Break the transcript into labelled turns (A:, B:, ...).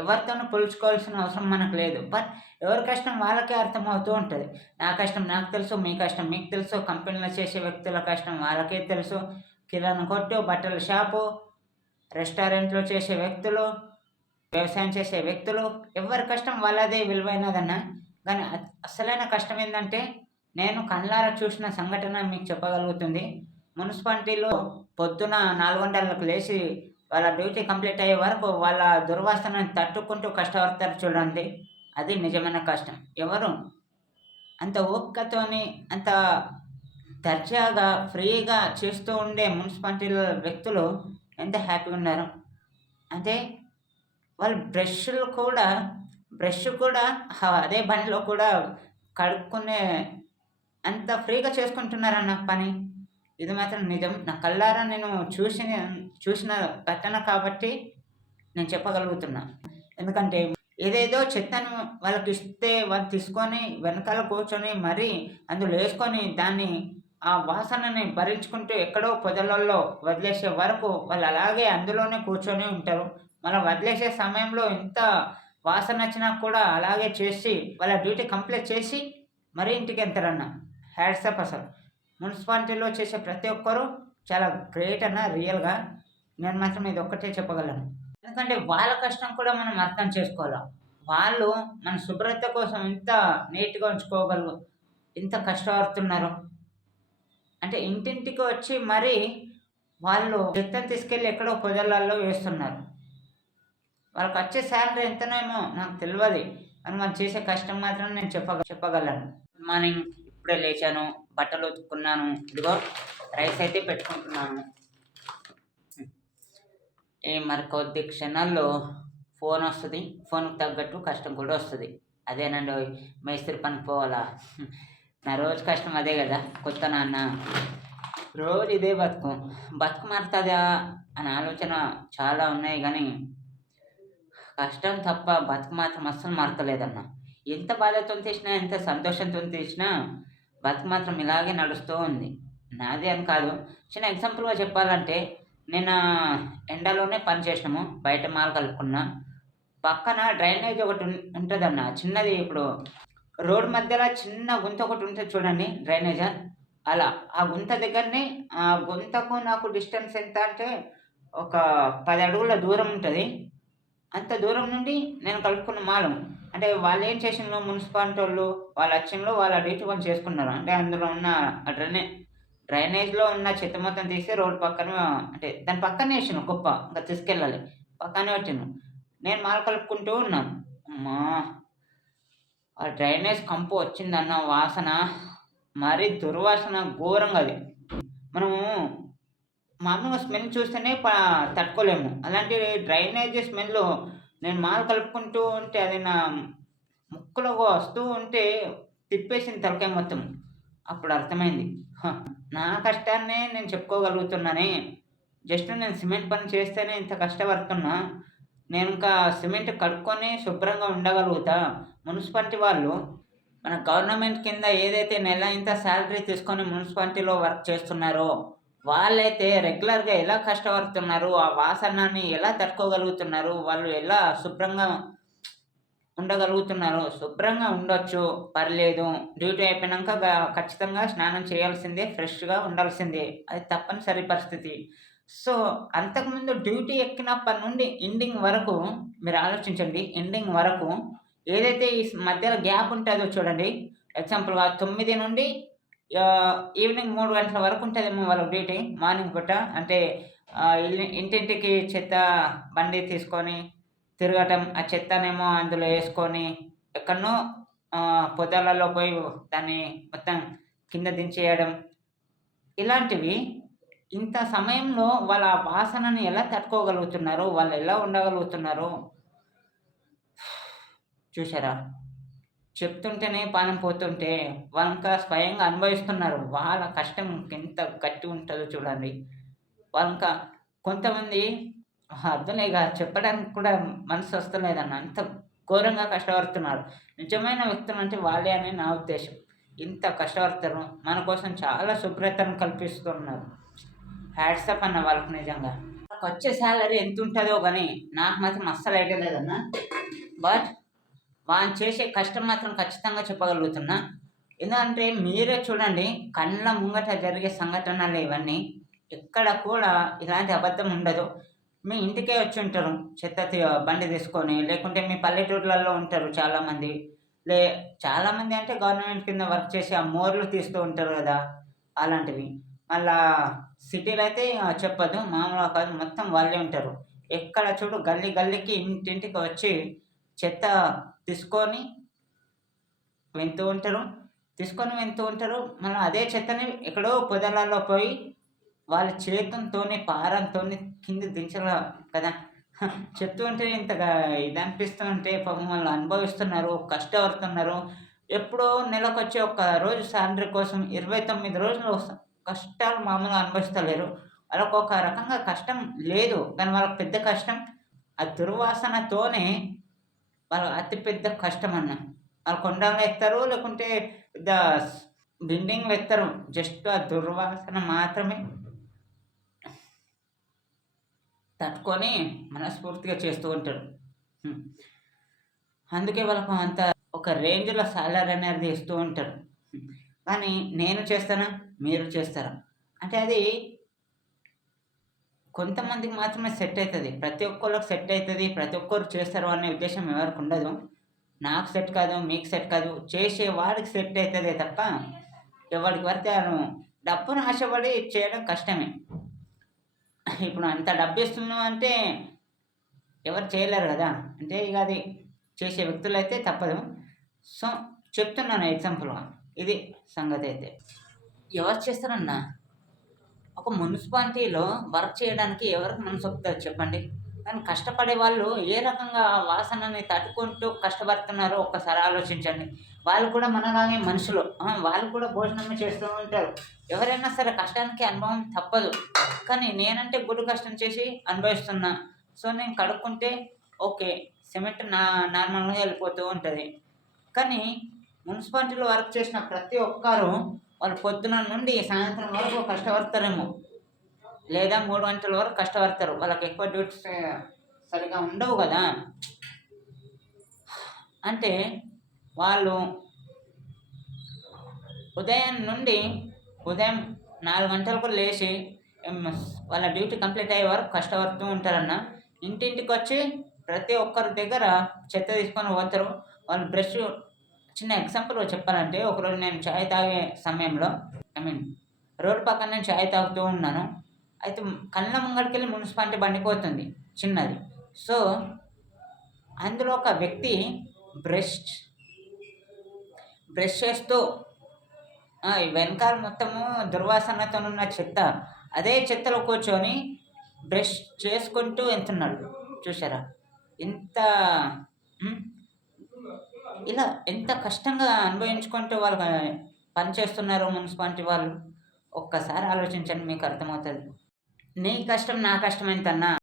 A: ఎవరితోనూ పోల్చుకోవాల్సిన అవసరం మనకు లేదు. బట్ ఎవరి కష్టం వాళ్ళకే అర్థమవుతూ ఉంటుంది. నా కష్టం నాకు తెలుసు మీ కష్టం మీకు తెలుసు కంపెనీలో చేసే వ్యక్తుల కష్టం వాళ్ళకే తెలుసు. కిరాణా కొట్టు బట్టల షాపు రెస్టారెంట్లో చేసే వ్యక్తులు వ్యవసాయం చేసే వ్యక్తులు ఎవరి కష్టం వాళ్ళదే విలువైనదన్న. కానీ అసలైన కష్టం ఏంటంటే నేను కళ్ళారా చూసిన సంఘటన మీకు చెప్పగలుగుతుంది. మున్సిపాలిటీలో పొద్దున నాలుగు గంటలకు లేచి వాళ్ళ డ్యూటీ కంప్లీట్ అయ్యే వరకు వాళ్ళ దుర్వాసనను తట్టుకుంటూ కష్టపడతారు చూడండి. అది నిజమైన కష్టం. ఎవరు? అంత ఓపికతోని అంత దర్జాగా ఫ్రీగా చేస్తూ ఉండే మున్సిపాలిటీల వ్యక్తులు ఎంత హ్యాపీగా ఉన్నారు. అంటే వాళ్ళు బ్రష్లు కూడా బ్రష్ కూడా అదే బండిలో కూడా కడుక్కునే అంత ఫ్రీగా చేసుకుంటున్నారన్న పని. ఇది మాత్రం నిజం. నా కళ్ళారా నేను చూసిన చూసిన ఘటన కాబట్టి నేను చెప్పగలుగుతున్నా. ఎందుకంటే ఏదేదో చెత్తను వాళ్ళకి ఇస్తే వాళ్ళు తీసుకొని వెనకాల కూర్చొని మరీ అందులో వేసుకొని దాన్ని ఆ వాసనని భరించుకుంటూ ఎక్కడో పొదలలో వదిలేసే వరకు వాళ్ళు అలాగే అందులోనే కూర్చొని ఉంటారు. మళ్ళీ వదిలేసే సమయంలో ఎంత వాసన వచ్చినా కూడా అలాగే చేసి వాళ్ళ డ్యూటీ కంప్లీట్ చేసి మరీ ఇంటికి వెళ్తారన్న. హ్యాడ్సప్ అసలు. మున్సిపాలిటీలో చేసే ప్రతి ఒక్కరూ చాలా గ్రేట్ అన్న రియల్గా నేను మాత్రం ఇది ఒక్కటే చెప్పగలను. ఎందుకంటే వాళ్ళ కష్టం కూడా మనం అర్థం చేసుకోవాలి. వాళ్ళు మన శుభ్రత కోసం ఇంత నీట్గా ఉంచుకోగలరు ఇంత కష్టపడుతున్నారు. అంటే ఇంటింటికి వచ్చి మరీ వాళ్ళు చెత్తను తీసుకెళ్ళి ఎక్కడో పొదలలో వేస్తున్నారు. వాళ్ళకి వచ్చే శాలరీ ఎంతనేమో నాకు తెలియదు అని మనం చేసే కష్టం మాత్రం నేను చెప్పగ చెప్పగలను. గుడ్ మార్నింగ్ ఇప్పుడే లేచాను బట్టలు ఉతుక్కున్నాను. ఇదిగో రైస్ అయితే పెట్టుకుంటున్నాను. ఏ మరి కొద్ది క్షణాల్లో ఫోన్ వస్తుంది ఫోన్కి తగ్గట్టు కష్టం కూడా వస్తుంది. అదేనండి మేస్త్రి పనికి పోవాలా? నా రోజు కష్టం అదే కదా కొత్త నాన్న. రోజు ఇదే బతుకు. బతుకు మారుతుందా? అనే ఆలోచన చాలా ఉన్నాయి కానీ కష్టం తప్ప బతుకు మాత్రం అస్సలు మారతలేదన్న ఎంత బాధతో తీసినా ఎంత సంతోషంతో తీసినా బతుకు మాత్రం ఇలాగే నడుస్తూ ఉంది. నాది అని కాదు. చిన్న ఎగ్జాంపుల్గా చెప్పాలంటే నేను ఎండలోనే పని చేసినాము బయట మాల్ కలుపుకున్నా. పక్కన డ్రైనేజ్ ఒకటి ఉంటుందన్న చిన్నది ఇప్పుడు. రోడ్ మధ్యలో చిన్న గుంత ఒకటి ఉంటుంది చూడండి డ్రైనేజ్. అలా ఆ గుంత దగ్గరనే ఆ గుంతకు నాకు డిస్టెన్స్ ఎంత అంటే ఒక పది అడుగుల దూరం ఉంటుంది. అంత దూరం నుండి నేను కలుపుకున్న మాలం. అంటే వాళ్ళు ఏం చేసిండ్రు? మున్సిపాలిటీ వాళ్ళు వాళ్ళ వచ్చిండ్రు వాళ్ళ రీచ్ వాళ్ళు చేసుకున్నారు. అంటే అందులో ఉన్న ఆ డ్రైనే డ్రైనేజ్లో ఉన్న చెత్త మొత్తం తీసి రోడ్ పక్కన అంటే దాని పక్కనే వేసిన గొప్ప ఇంకా తీసుకెళ్ళాలి. పక్కనే పెట్టిను నేను మాల కలుపుకుంటూ ఉన్నాను అమ్మా! ఆ డ్రైనేజ్ కంపు వచ్చిందన్న వాసన మరీ దుర్వాసన ఘోరంగా అది. మనము మామూలుగా స్మెల్ చూస్తేనే తట్టుకోలేము. అలాంటి డ్రైనేజ్ స్మెల్ నేను మాల కలుపుకుంటూ ఉంటే అది నా ముక్కలో వస్తూ ఉంటే తిప్పేసింది తలకాయ మొత్తం. అప్పుడు అర్థమైంది. నా కష్టాన్నే నేను చెప్పుకోగలుగుతున్నానే. జస్ట్ నేను సిమెంట్ పని చేస్తేనే ఇంత కష్టపడుతున్నా. నేను ఇంకా సిమెంట్ కడుక్కొని శుభ్రంగా ఉండగలుగుతా. మున్సిపాలిటీ వాళ్ళు మన గవర్నమెంట్ కింద ఏదైతే నెల ఇంత శాలరీ తీసుకొని మున్సిపాలిటీలో వర్క్ చేస్తున్నారో వాళ్ళైతే రెగ్యులర్గా ఎలా కష్టపడుతున్నారు? ఆ వాసనని ఎలా తట్టుకోగలుగుతున్నారు? వాళ్ళు ఎలా శుభ్రంగా ఉండగలుగుతున్నారు? శుభ్రంగా ఉండొచ్చు పర్లేదు. డ్యూటీ అయిపోయినాక ఖచ్చితంగా స్నానం చేయాల్సిందే ఫ్రెష్గా ఉండాల్సిందే. అది తప్పనిసరి పరిస్థితి. సో అంతకుముందు డ్యూటీ ఎక్కినప్పటి నుండి ఎండింగ్ వరకు మీరు ఆలోచించండి ఎండింగ్ వరకు ఏదైతే ఈ మధ్యలో గ్యాప్ ఉంటుందో చూడండి. ఎగ్జాంపుల్గా తొమ్మిది నుండి ఈవినింగ్ మూడు గంటల వరకు ఉంటుందేమో వాళ్ళ డ్యూటీ మార్నింగ్ పూట. అంటే ఇంటింటికి చెత్త బండి తీసుకొని తిరగటం ఆ చెత్తనేమో అందులో వేసుకొని ఎక్కడనో ఆ, పొదలలో పోయి దాన్ని మొత్తం కింద దించేయడం. ఇలాంటివి ఇంత సమయంలో వాళ్ళ ఆ వాసనని ఎలా తట్టుకోగలుగుతున్నారు? వాళ్ళు ఎలా ఉండగలుగుతున్నారు? చూసారా చెప్తుంటేనే పానం పోతుంటే వాళ్ళు స్వయంగా అనుభవిస్తున్నారు. వాళ్ళ కష్టం ఎంత గట్టి ఉంటుందో చూడండి. వాళ్ళు కొంతమంది కొంతమంది అర్థలేగా చెప్పడానికి కూడా మనసు వస్తలేదన్న అంత ఘోరంగా కష్టపడుతున్నారు. నిజమైన వ్యక్తులు అంటే వాళ్ళే అని నా ఉద్దేశం. ఇంత కష్టపడతారు మన కోసం చాలా శుభ్రతను కల్పిస్తున్నారు. హ్యాట్సప్ అన్న వాళ్ళకి నిజంగా. వచ్చే శాలరీ ఎంత ఉంటుందో కానీ నాకు మాత్రం అస్సలు ఐడియా లేదన్న. బట్ వాళ్ళు చేసే కష్టం మాత్రం ఖచ్చితంగా చెప్పగలుగుతున్నా. ఎందుకంటే మీరే చూడండి కళ్ళ ముంగట జరిగే సంఘటనలు ఇవన్నీ ఎక్కడ కూడా ఇలాంటి అబద్ధం ఉండదు. మీ ఇంటికే వచ్చి ఉంటారు చెత్త తీ- బండి తీసుకొని లేకుంటే మీ పల్లెటూర్లలో ఉంటారు చాలామంది. లే చాలామంది అంటే గవర్నమెంట్ కింద వర్క్ చేసి ఆ మోర్లు తీస్తూ ఉంటారు కదా అలాంటివి. మళ్ళా సిటీలో అయితే చెప్పదు మామూలుగా కాదు మొత్తం వాళ్ళే ఉంటారు. ఎక్కడ చూడు గల్లీ గల్లీకి ఇంటింటికి వచ్చి చెత్త తీసుకొని వెళ్తూ ఉంటారు. తీసుకొని వెళ్తూ ఉంటారు. మనం అదే చెత్తని ఎక్కడో పొదలలో పోయి వాళ్ళ చేతంతోని పారంతో కింద దించల కదా? చెప్తూ ఉంటే ఇంతగా ఇది అనిపిస్తుంటే పాపం వాళ్ళు అనుభవిస్తున్నారు కష్టపడుతున్నారు. ఎప్పుడో నెలకు వచ్చే ఒక రోజు శాలరీ కోసం ఇరవై తొమ్మిది రోజులు కష్టాలు మామూలుగా అనుభవిస్తలేరు. వాళ్ళకు ఒక రకంగా కష్టం లేదు. కానీ వాళ్ళకి పెద్ద కష్టం. ఆ దుర్వాసనతోనే వాళ్ళ అతిపెద్ద కష్టం అన్న. వాళ్ళు కొండంగా ఎత్తారు లేకుంటే పెద్ద బిల్డింగ్లు ఎత్తారు జస్ట్ ఆ దుర్వాసన మాత్రమే తట్టుకొని మనస్ఫూర్తిగా చేస్తూ ఉంటారు. అందుకే వాళ్ళకు అంత ఒక రేంజ్లో సాలరీ అనేది ఇస్తూ ఉంటారు. కానీ నేను చేస్తానా? మీరు చేస్తారా? అంటే అది కొంతమందికి మాత్రమే సెట్ అవుతుంది. ప్రతి ఒక్కరికి సెట్ అవుతుంది. ప్రతి ఒక్కరు చేస్తారు అనే ఉద్దేశం ఎవరికి ఉండదు. నాకు సెట్ కాదు మీకు సెట్ కాదు. చేసే వాడికి సెట్ అవుతుందే తప్ప ఎవరికి పడితే డబ్బును ఆశపడి చేయడం కష్టమే. ఇప్పుడు అంత డబ్బు ఇస్తున్నాం అంటే ఎవరు చేయలేరు కదా. అంటే ఇక అది చేసే వ్యక్తులు అయితే తప్పదు. సో చెప్తున్నాను ఎగ్జాంపుల్గా. ఇది సంగతి అయితే. ఎవరు చేస్తారన్నా? ఒక మున్సిపాలిటీలో వర్క్ చేయడానికి ఎవరికి మనసు చెప్పండి? కానీ కష్టపడే వాళ్ళు ఏ రకంగా ఆ వాసనని తట్టుకుంటూ కష్టపడుతున్నారో ఒక్కసారి ఆలోచించండి. వాళ్ళు కూడా మనలాగే మనుషులు. వాళ్ళు కూడా భోజనం చేస్తూ ఉంటారు. ఎవరైనా సరే కష్టానికి అనుభవం తప్పదు. కానీ నేనంటే గుడి కష్టం చేసి అనుభవిస్తున్నా. సో నేను కడుక్కుంటే ఓకే సిమెంట్ నా నార్మల్గా వెళ్ళిపోతూ ఉంటుంది. కానీ మున్సిపాలిటీలో వర్క్ చేసిన ప్రతి ఒక్కరు వాళ్ళు పొద్దున నుండి సాయంత్రం వరకు కష్టపడతారేమో. లేదా మూడు గంటల వరకు కష్టపడతారు. వాళ్ళకి ఎక్కువ డ్యూటీస్ సరిగా ఉండవు కదా. అంటే వాళ్ళు ఉదయం నుండి ఉదయం నాలుగు గంటలకు లేచి వాళ్ళ డ్యూటీ కంప్లీట్ అయ్యే వరకు కష్టపడుతూ ఉంటారన్న. ఇంటింటికి వచ్చి ప్రతి ఒక్కరి దగ్గర చెత్త తీసుకొని పోతారు. వాళ్ళు బ్రష్ చిన్న ఎగ్జాంపుల్ చెప్పాలంటే ఒకరోజు నేను చాయ్ తాగే సమయంలో ఐ మీన్ రోడ్డు పక్కన నేను చాయ్ తాగుతూ ఉన్నాను. అయితే కళ్ళ ముంగడికి వెళ్ళి మున్సిపాలిటీ బండిపోతుంది చిన్నది. సో అందులో ఒక వ్యక్తి బ్రష్ బ్రష్ చేస్తూ వెనకాల మొత్తము దుర్వాసనతో ఉన్న చెత్త అదే చెత్తలో కూర్చొని బ్రష్ చేసుకుంటూ వెళ్తున్నాడు. చూసారా ఇంత ఇలా ఎంత కష్టంగా అనుభవించుకుంటూ వాళ్ళు పని చేస్తున్నారు మున్సిపాలిటీ వాళ్ళు? ఒక్కసారి ఆలోచించండి మీకు అర్థమవుతుంది. నీ కష్టం నా కష్టం ఎంతన్నా